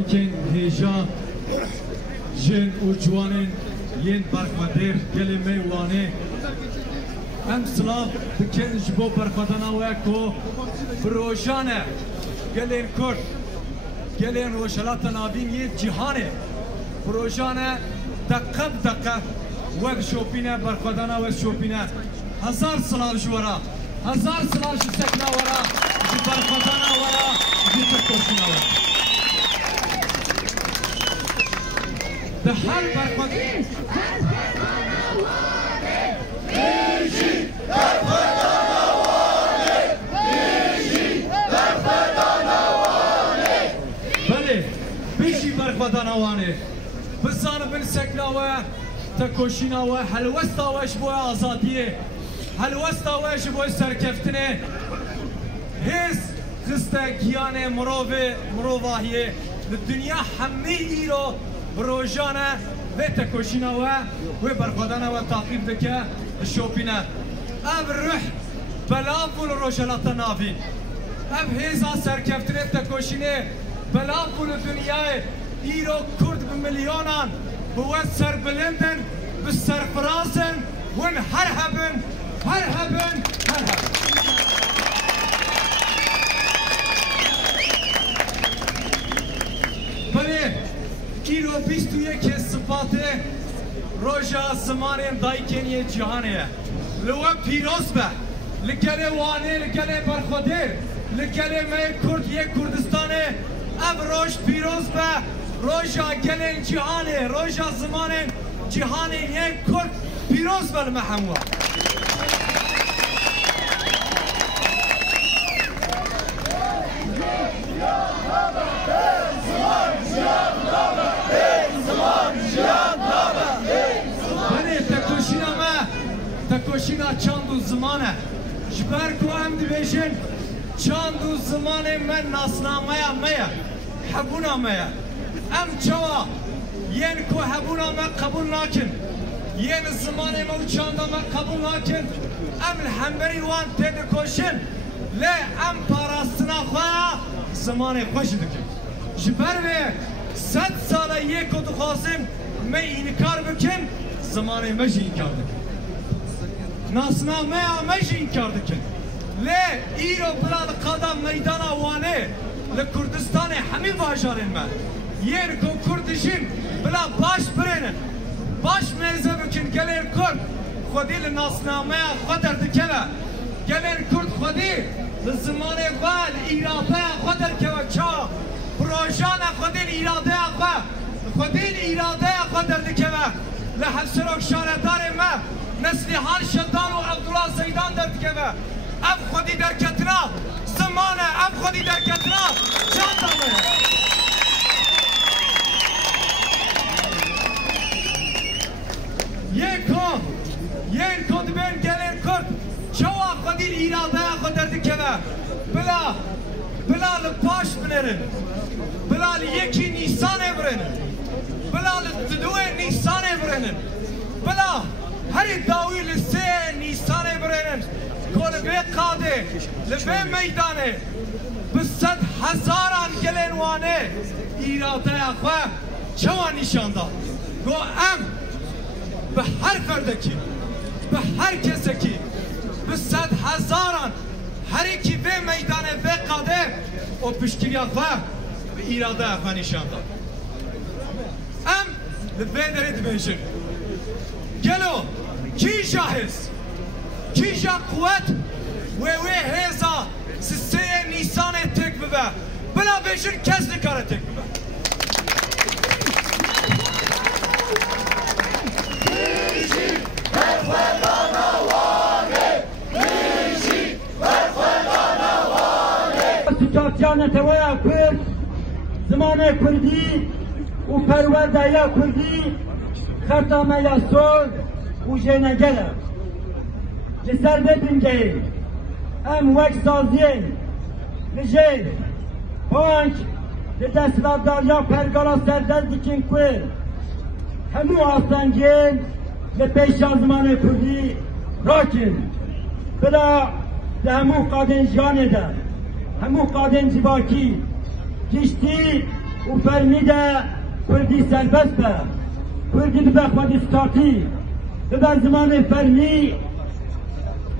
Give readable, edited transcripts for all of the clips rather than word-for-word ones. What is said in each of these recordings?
دایکن هیجا جن و جوانن ین برخوادر گلی وانه ام سلاف بکن جبو برخوادنا و کو بروجانه گلین کرد گلین روشلات نابین یه جهانه بروجانه دقه بدقه وقت شوپینه برخوادنا و شوپینه هزار سلام جورا هزار سلام سکنا ورا برخوادنا ورا تکوشینا ورا ده هر برخواد بله بیشی برخوادناوانه بزانه بن سکناوه تکوشیناوه حلوستاوش بوی آزادیه حلوستاوش بوی سرکفتنه هیز خسته گیانه مروواهیه لدنیا همه ایرو بروجانه و تکوشیناوه و برخوادناوه تعقیب دکه شوپینه اب روح بلافول روشلات نافین اب هیزا سرکفتنه تکوشینه بلافول دنیای ایرو کرد بملیونان بواد سربلندن بسرفرازن ون هر هبن بله ایرو 21 صفاته روژا زمان دایکنی جهانه لو پیروز به لگل وانه لگل برخودر لگل می کرد یک کردستانه اب روش پیروز به روژا گلن جهانه روژا زمان جهانه یک کرد پیروز به المحموه تکوشینا چند و زمانه جبر کو ام دیویژن چند و زمانه من ناسنامه میا حبونا میا ام چوا ین کو حبونا ما قبول ناکن ین زمانه ما چند ما قبول ناکن ام الحمبری وان تدکوشن لی ام پاراستنا خواه زمانه خوش دکن جبر به 100 ساله یک و دخواستم می اینکار بکن زمانه مجی اینکار دکن ناسنامه همش اینکار دکن لی ایرو بلال قدم میدان وانه لکردستان همین واجارن من یر کو کردشین بلا باش برینن باش مرزه بکن گلیر کرد خودی لناسنامه خودر دکوه گلیر کرد خودی لزمان غال ایراده خودر که چا پروژان خودی ایراده خودی ایراده خودر دکوه لحفظروک شاردار ما نسلیحان شدان و عبدالله زیدان در دکوه اب خودی در کتنا زمانه اب خودی در کتنا چند دامه یک کن بین گلین کرد چوا خودی ایراده خود در دکوه بلا لپاش بنرن بلا یکی نیسانه برنن بلا لدوه نیسانه برنن بلا هری داوی لسه نیسانه برنن کل به قاده لبه میدانه بصد هزاران گلنوانه ایراده اخواه چوان نشان داد گو ام به هر فردکی به هر کسکی بصد هزاران هری کی به میدانه به قاده و پشکری اخواه به ایراده اخواه نشان داد ام لبه درید بیشن گلو کی جاهز کی جا قوت و هزا سه نیسان تک ببه بلا بیشن کس نکاره تک ببه بیشی برخوادانا وانه بیشی برخوادانا وانه سیچاسیان تویا کرد زمان کردی و پرورده یا کردی خرطامه یا سور و جنگله جسر بدینگه ام وک سازیه لجه پانک لدستلاتدار یا پرگالا سردر دیکن که همو آسنگین لپیش زمان کردی راکن بلا ده همو قادن جانه ده همو قادن زباکی گشتی و فرمیده کردی سربست به کردی به خودی ستاتی به زمان فرمی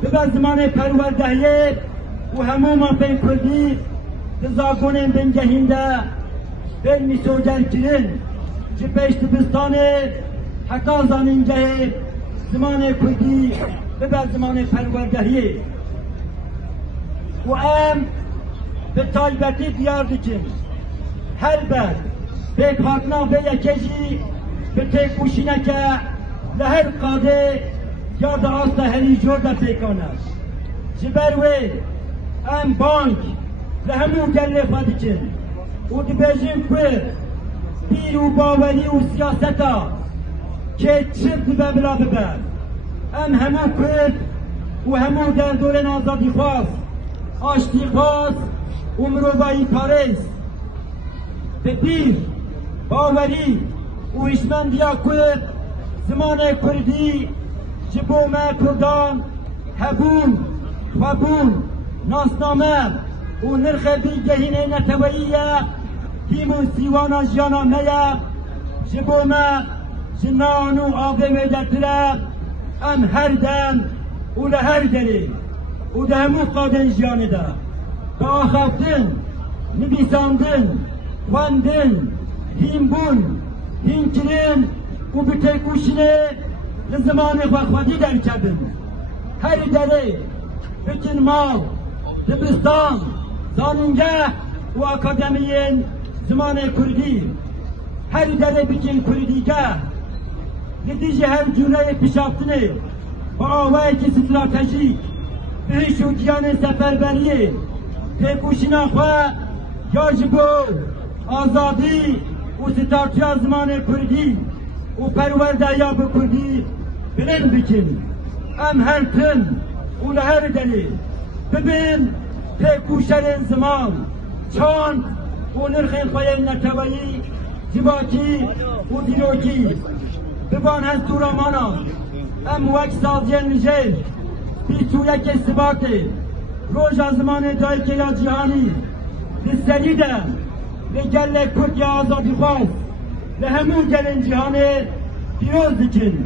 به زمان پروردهیه و همه ما پی کردی تزاگونن بین جهینده بین میسوجر کرن چه پیشت بستانه حقا زانینجه زمان کردی به زمان پروردهیه و ام به تایبتی دیار دکن هر بر به خاطنا به یکیجی به تکوشینه که لهر قاده یاد آسته هری جور ده تکانه جبروی ام بانک لهمو گله خواهد کن و دبیجیم که دیر و باوری و سیاستا که چرت به بلا ببر ام همو کرد و همو در دورن آزادی خواست آشتی خواست و مروبایی پارس به دیر باوری و اشمندیا کرد زمان کردی جبومه کردان هبون خوابون ناسنامه و نرخ بیگهینه نتوییه هیمون سیوانا جانا میا جبومه جنان و آبه میدتره ام هر دم و لهر دلی و ده همون قادن جانه ده به آخفتن نبیساندن خواندن هیمبون هینکرین و به تکوشنه لزمان خودی در کردن هر دره بکن مال دبستان زانینگه و اکادمیین زمان کردی هر دره بکن کردیگه نتیجه هر جوره پیشافتنه با آوائه که استراتژیک بهش و جیان سفربریه تکوشنا خواه یاجبو آزادی و ستارتی زمان کردی و پرورده یا بکردی بلند بکن ام هر تن و لهر دلی ببین تکوشن زمان چاند و نرخ خواهی نتوایی زیباکی و دیروکی ببان هست تو رامانا ام وک سازین نجل بیتو یک استباته روز از زمان دای که یا جهانی لسریده لگل کرد یا آزادی خواست لهمون گلن جهانه پیروز دکن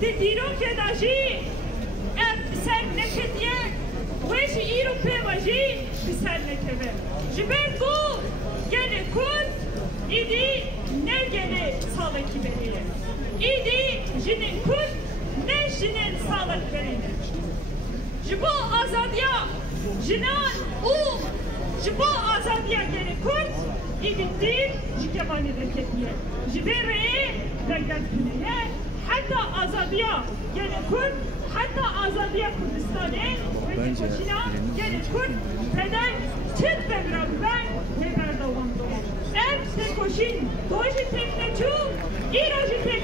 de diro que daji ser neketiye وش ایرو pêvajî bi ser nekeve. Ji ber ku gelê Kurd îdî ne gelê salekî berê ye. İdî jinên Kurd ne jinên salek berê ne. Ji bo azadiya jinan û ji bo azadiya gelê Kurd îdî dîr ji kemanê derketiye. Ji vê rêyê derketine hatta azadiya gelê Kurd hatta azadiya Kurdistanê ve tekoşîna gelê Kurd peder çit bevran ve berdewam. Ev tekoşîn dojî tek neçû îro jî tek